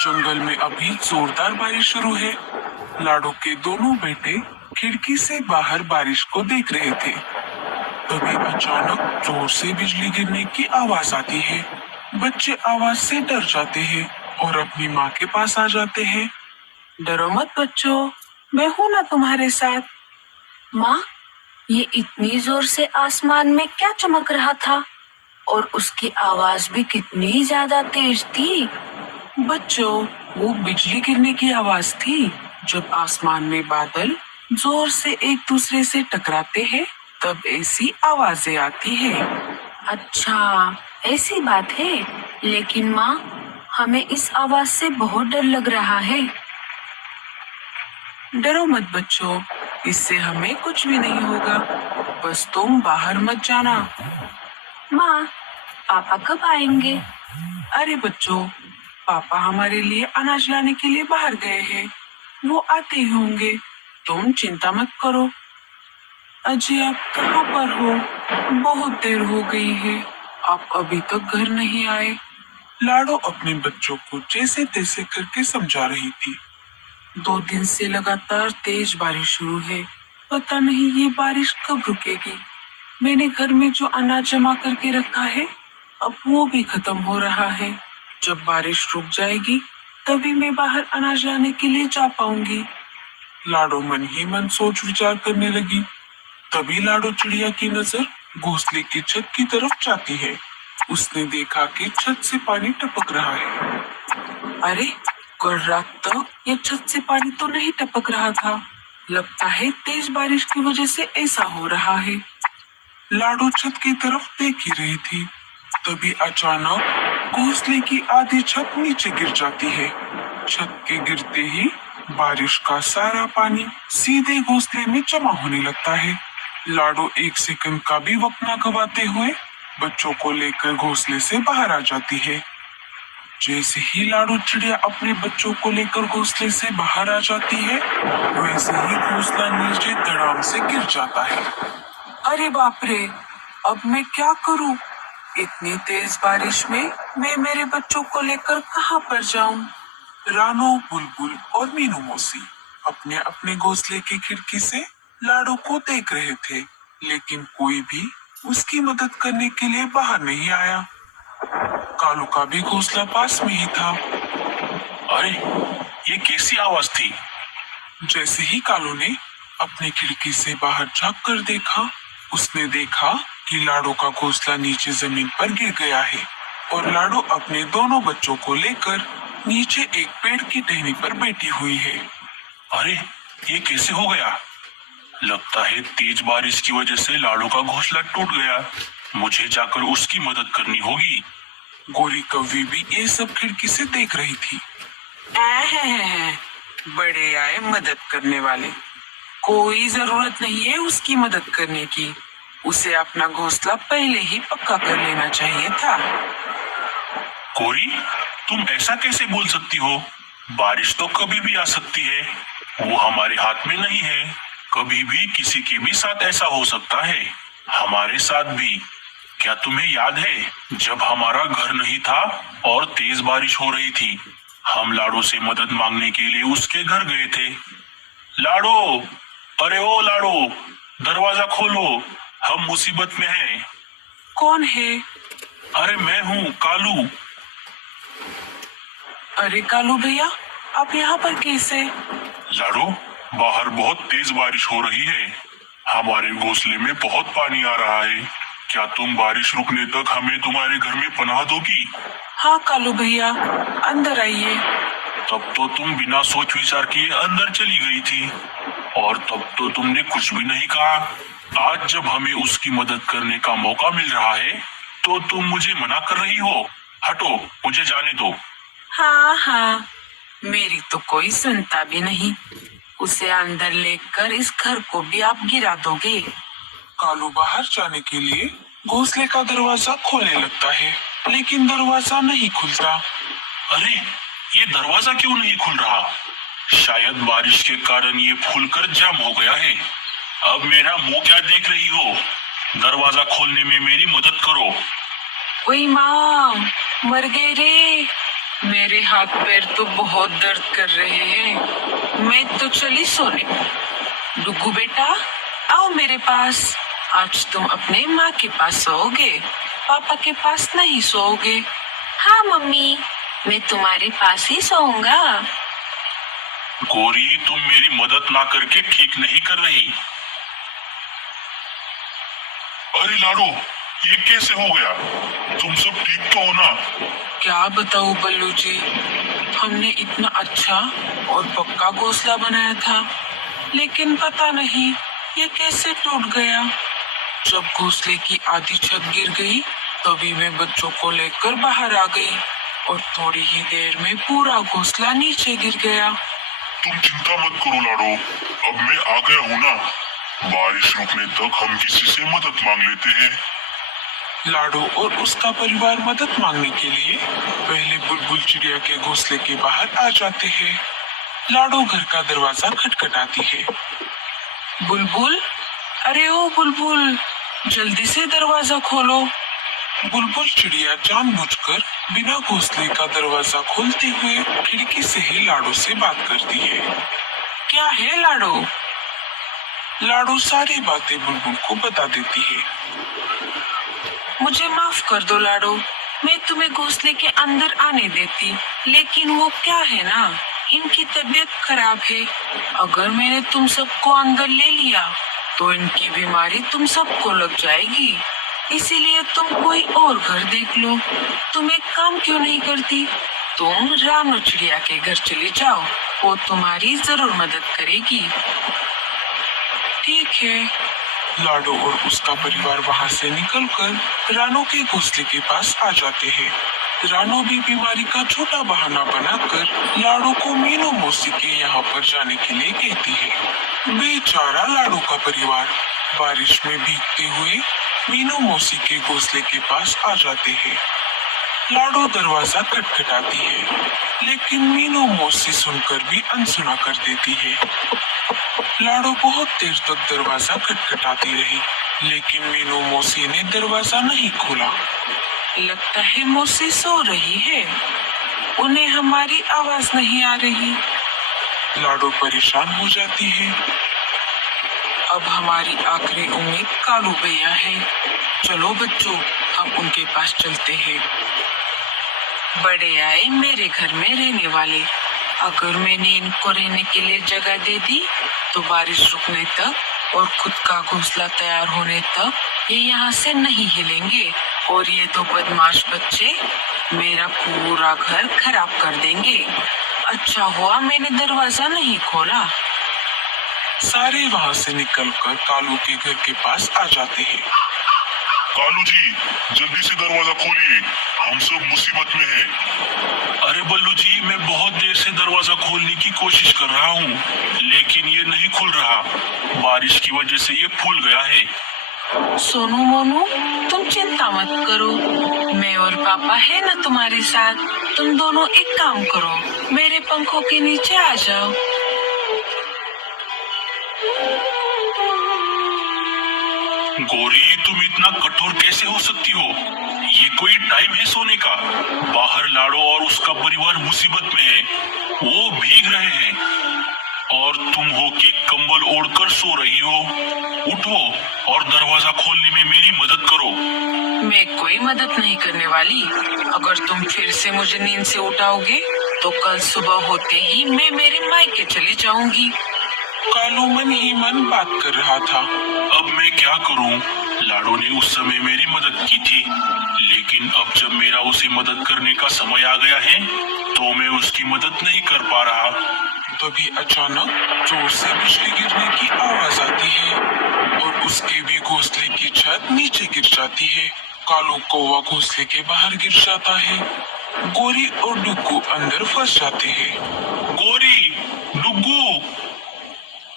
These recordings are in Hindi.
जंगल में अभी जोरदार बारिश शुरू है। लाडो के दोनों बेटे खिड़की से बाहर बारिश को देख रहे थे। तभी अचानक जोर से बिजली गिरने की आवाज आती है। बच्चे आवाज से डर जाते हैं और अपनी माँ के पास आ जाते हैं। डरो मत बच्चों, मैं हूं ना तुम्हारे साथ। माँ, ये इतनी जोर से आसमान में क्या चमक रहा था और उसकी आवाज भी कितनी ज्यादा तेज थी। बच्चों, वो बिजली गिरने की आवाज थी। जब आसमान में बादल जोर से एक दूसरे से टकराते हैं, तब ऐसी आवाजें आती है। अच्छा, ऐसी बात है। लेकिन माँ, हमें इस आवाज से बहुत डर लग रहा है। डरो मत बच्चों, इससे हमें कुछ भी नहीं होगा। बस तुम बाहर मत जाना। माँ, पापा कब आएंगे? अरे बच्चों, पापा हमारे लिए अनाज लाने के लिए बाहर गए हैं। वो आते ही होंगे, तुम चिंता मत करो। अजय, आप कहाँ पर हो? बहुत देर हो गई है, आप अभी तक घर नहीं आए। लाडो अपने बच्चों को जैसे तैसे करके समझा रही थी। 2 दिन से लगातार तेज बारिश शुरू है। पता नहीं ये बारिश कब रुकेगी। मैंने घर में जो अनाज जमा करके रखा है, अब वो भी खत्म हो रहा है। जब बारिश रुक जाएगी, तभी मैं बाहर अनाज लाने के लिए जा पाऊंगी। लाडो मन ही मन सोच विचार करने लगी। तभी लाडो चिड़िया की नजर घोंसले की छत की तरफ जाती है। उसने देखा कि छत से पानी टपक रहा है। अरे, कल रात तक ये छत से पानी तो नहीं टपक रहा था। लगता है तेज बारिश की वजह से ऐसा हो रहा है। लाडो छत की तरफ देख ही रही थी। तभी अचानक घोंसले की आधी छत नीचे गिर जाती है। छत के गिरते ही बारिश का सारा पानी सीधे घोंसले में जमा होने लगता है। लाडो एक सेकंड का भी वक्त न गवाते हुए बच्चों को लेकर घोंसले से बाहर आ जाती है। जैसे ही लाडो चिड़िया अपने बच्चों को लेकर घोंसले से बाहर आ जाती है, वैसे ही घोंसला नीचे धड़ाम से गिर जाता है। अरे बाप रे, अब मैं क्या करूं? इतनी तेज बारिश में मैं मेरे बच्चों को लेकर कहां पर जाऊं? रानो, बुलबुल और मीनू मौसी अपने अपने घोंसले की खिड़की से लाडो को देख रहे थे, लेकिन कोई भी उसकी मदद करने के लिए बाहर नहीं आया। कालू का भी घोंसला पास में ही था। अरे, ये कैसी आवाज थी? जैसे ही कालू ने अपनी खिड़की से बाहर झांक कर देखा, उसने देखा कि लाडो का घोंसला नीचे जमीन पर गिर गया है और लाडो अपने दोनों बच्चों को लेकर नीचे एक पेड़ की टहनी पर बैठी हुई है। अरे, ये कैसे हो गया? लगता है तेज बारिश की वजह से लाडो का घोंसला टूट गया। मुझे जाकर उसकी मदद करनी होगी। गोरी कौवी भी ये सब खिड़की से देख रही थी। बड़े आए मदद करने वाले। कोई जरूरत नहीं है उसकी मदद करने की। उसे अपना घोंसला पहले ही पक्का कर लेना चाहिए था। कोरी, तुम ऐसा कैसे बोल सकती हो? बारिश तो कभी भी आ सकती है, वो हमारे हाथ में नहीं है। कभी भी किसी के भी साथ ऐसा हो सकता है, हमारे साथ भी। क्या तुम्हें याद है जब हमारा घर नहीं था और तेज बारिश हो रही थी, हम लाडो से मदद मांगने के लिए उसके घर गए थे। लाडो, अरे ओ लाडो, दरवाजा खोलो, हम मुसीबत में हैं। कौन है? अरे मैं हूँ कालू। अरे कालू भैया, आप यहाँ पर कैसे? लाडो, बाहर बहुत तेज बारिश हो रही है। हमारे घोंसले में बहुत पानी आ रहा है। क्या तुम बारिश रुकने तक हमें तुम्हारे घर में पनाह दोगी? हाँ कालू भैया, अंदर आइए। तब तो तुम बिना सोच विचार किए अंदर चली गई थी और तब तो तुमने कुछ भी नहीं कहा। आज जब हमें उसकी मदद करने का मौका मिल रहा है, तो तुम मुझे मना कर रही हो। हटो, मुझे जाने दो। हाँ, मेरी तो कोई सुनता भी नहीं। उसे अंदर लेकर इस घर को भी आप गिरा दोगे। कालू बाहर जाने के लिए घोंसले का दरवाजा खोलने लगता है, लेकिन दरवाजा नहीं खुलता। अरे, ये दरवाजा क्यों नहीं खुल रहा? शायद बारिश के कारण ये फूलकर जाम हो गया है। अब मेरा मुंह क्या देख रही हो? दरवाजा खोलने में मेरी मदद करो। ओए माँ, मर गए रे। मेरे हाथ पैर तो बहुत दर्द कर रहे हैं। मैं तो चली सोने। डुगू बेटा, आओ मेरे पास। आज तुम अपने माँ के पास सोओगे, पापा के पास नहीं सोओगे। हाँ मम्मी, मैं तुम्हारे पास ही सोऊंगा। गौरी, तुम मेरी मदद ना करके ठीक नहीं कर रही। अरे लाडो, ये कैसे हो गया? तुम सब ठीक तो हो ना? क्या बताऊं बल्लू जी, हमने इतना अच्छा और पक्का घोंसला बनाया था, लेकिन पता नहीं ये कैसे टूट गया। जब घोंसले की आधी छत गिर गई, तभी मैं बच्चों को लेकर बाहर आ गई और थोड़ी ही देर में पूरा घोंसला नीचे गिर गया। तुम चिंता मत करो लाडो, अब मैं आ गया हूँ ना। बारिश रुकने तक हम किसी से मदद मांग लेते हैं। लाडो और उसका परिवार मदद मांगने के लिए पहले बुलबुल चिड़िया के घोंसले के बाहर आ जाते हैं। लाडो घर का दरवाजा खटखटाती है। बुलबुल, अरे ओ बुलबुल, जल्दी से दरवाजा खोलो। बुलबुल चिड़िया जानबूझकर बिना घोंसले का दरवाजा खोलते हुए खिड़की से ही लाडो से बात करती है। क्या है लाडो? लाडो सारी बातें बुलबुल को बता देती है। मुझे माफ कर दो लाडो, मैं तुम्हें घोंसले के अंदर आने देती, लेकिन वो क्या है ना, इनकी तबीयत खराब है। अगर मैंने तुम सबको अंदर ले लिया तो इनकी बीमारी तुम सबको लग जाएगी, इसीलिए तुम कोई और घर देख लो। तुम एक काम क्यों नहीं करती? तुम रानो चिड़िया के घर चली जाओ, वो तुम्हारी जरूर मदद करेगी। ठीक है। लाडो और उसका परिवार वहां से निकलकर रानो के घोंसले के पास आ जाते हैं। रानो भी बीमारी का छोटा बहाना बनाकर लाडो को मीनू मौसी के यहाँ पर जाने के लिए कहती है। बेचारा लाडो का परिवार बारिश में भीगते हुए मीनू मौसी के घोंसले के पास आ जाते हैं। लाडो दरवाजा खटखटाती है, लेकिन मीनू मौसी सुनकर भी अनसुना कर देती है। लाडो बहुत देर तक दरवाजा खटखटाती रही, लेकिन मीनू मौसी ने दरवाजा नहीं खोला। लगता है मौसी सो रही है, उन्हें हमारी आवाज नहीं आ रही। लाडो परेशान हो जाती है। अब हमारी आखिरी उम्मीद कालू भैया है। चलो बच्चों, हम उनके पास चलते हैं। बड़े आए मेरे घर में रहने वाले, अगर मैंने इनको रहने के लिए जगह दे दी तो बारिश रुकने तक और खुद का घोंसला तैयार होने तक ये यहाँ से नहीं हिलेंगे, और ये दो बदमाश बच्चे मेरा पूरा घर खराब कर देंगे। अच्छा हुआ मैंने दरवाजा नहीं खोला। सारे वहाँ से निकलकर कालू के घर के पास आ जाते हैं। कालू जी, जल्दी से दरवाजा खोलिए, हम सब मुसीबत में हैं। अरे बल्लू जी, मैं बहुत देर से दरवाजा खोलने की कोशिश कर रहा हूँ, लेकिन ये नहीं खुल रहा। बारिश की वजह से ये फूल गया है। सोनू मोनू, तुम चिंता मत करो, मैं और पापा है ना तुम्हारे साथ। तुम दोनों एक काम करो, मेरे पंखों के नीचे आ जाओ। गौरी, तुम इतना कठोर कैसे हो सकती हो? ये कोई टाइम है सोने का? बाहर लाडो और उसका परिवार मुसीबत में है, वो भीग रहे हैं, और तुम हो कि कंबल ओढ़कर सो रही हो। उठो और दरवाजा खोलने में मेरी मदद करो। मैं कोई मदद नहीं करने वाली। अगर तुम फिर से मुझे नींद से उठाओगे तो कल सुबह होते ही मैं मेरे मायके चली जाऊंगी। कालू मन ही मन बात कर रहा था। अब मैं क्या करूं? लाडो ने उस समय मेरी मदद की थी, लेकिन अब जब मेरा उसे मदद करने का समय आ गया है तो मैं उसकी मदद नहीं कर पा रहा। तभी अचानक जोर से बिजली गिरने की आवाज आती है और उसके भी घोंसले की छत नीचे गिर जाती है। कालू कौवा घोंसले के बाहर गिर जाता है। गोरी और डुग्गू अंदर फंस जाते हैं। गौरी, डुग्गू।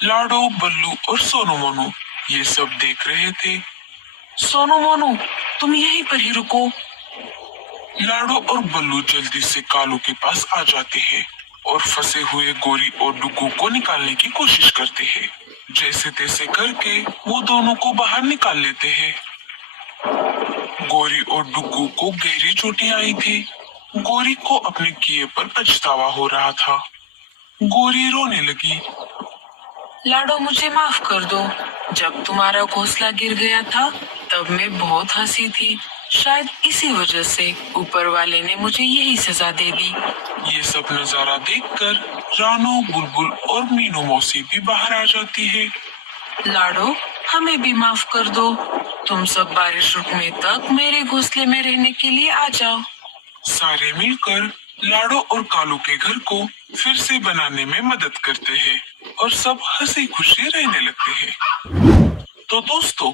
लाडो, बल्लू और सोनू मोनू ये सब देख रहे थे। सोनू मोनू, तुम यहीं पर ही रुको। लाडो और बल्लू जल्दी से कालू के पास आ जाते हैं और फंसे हुए गोरी और डुग्गू को निकालने की कोशिश करते हैं। जैसे तैसे करके वो दोनों को बाहर निकाल लेते हैं। गोरी और डुग्गू को गहरी चोटें आई थी, गोरी को अपने किए पर पछतावा हो रहा था। गोरी रोने लगी। लाडो, मुझे माफ कर दो। जब तुम्हारा घोंसला गिर गया था तब मैं बहुत हंसी थी। शायद इसी वजह से ऊपर वाले ने मुझे यही सजा दे दी। ये सब नजारा देखकर रानो, बुलबुल और मीनू मौसी भी बाहर आ जाती है। लाडो, हमें भी माफ कर दो। तुम सब बारिश रुकने तक मेरे घोंसले में रहने के लिए आ जाओ। सारे मिलकर लाडो और कालू के घर को फिर से बनाने में मदद करते हैं और सब हंसी खुशी रहने लगते हैं। तो दोस्तों,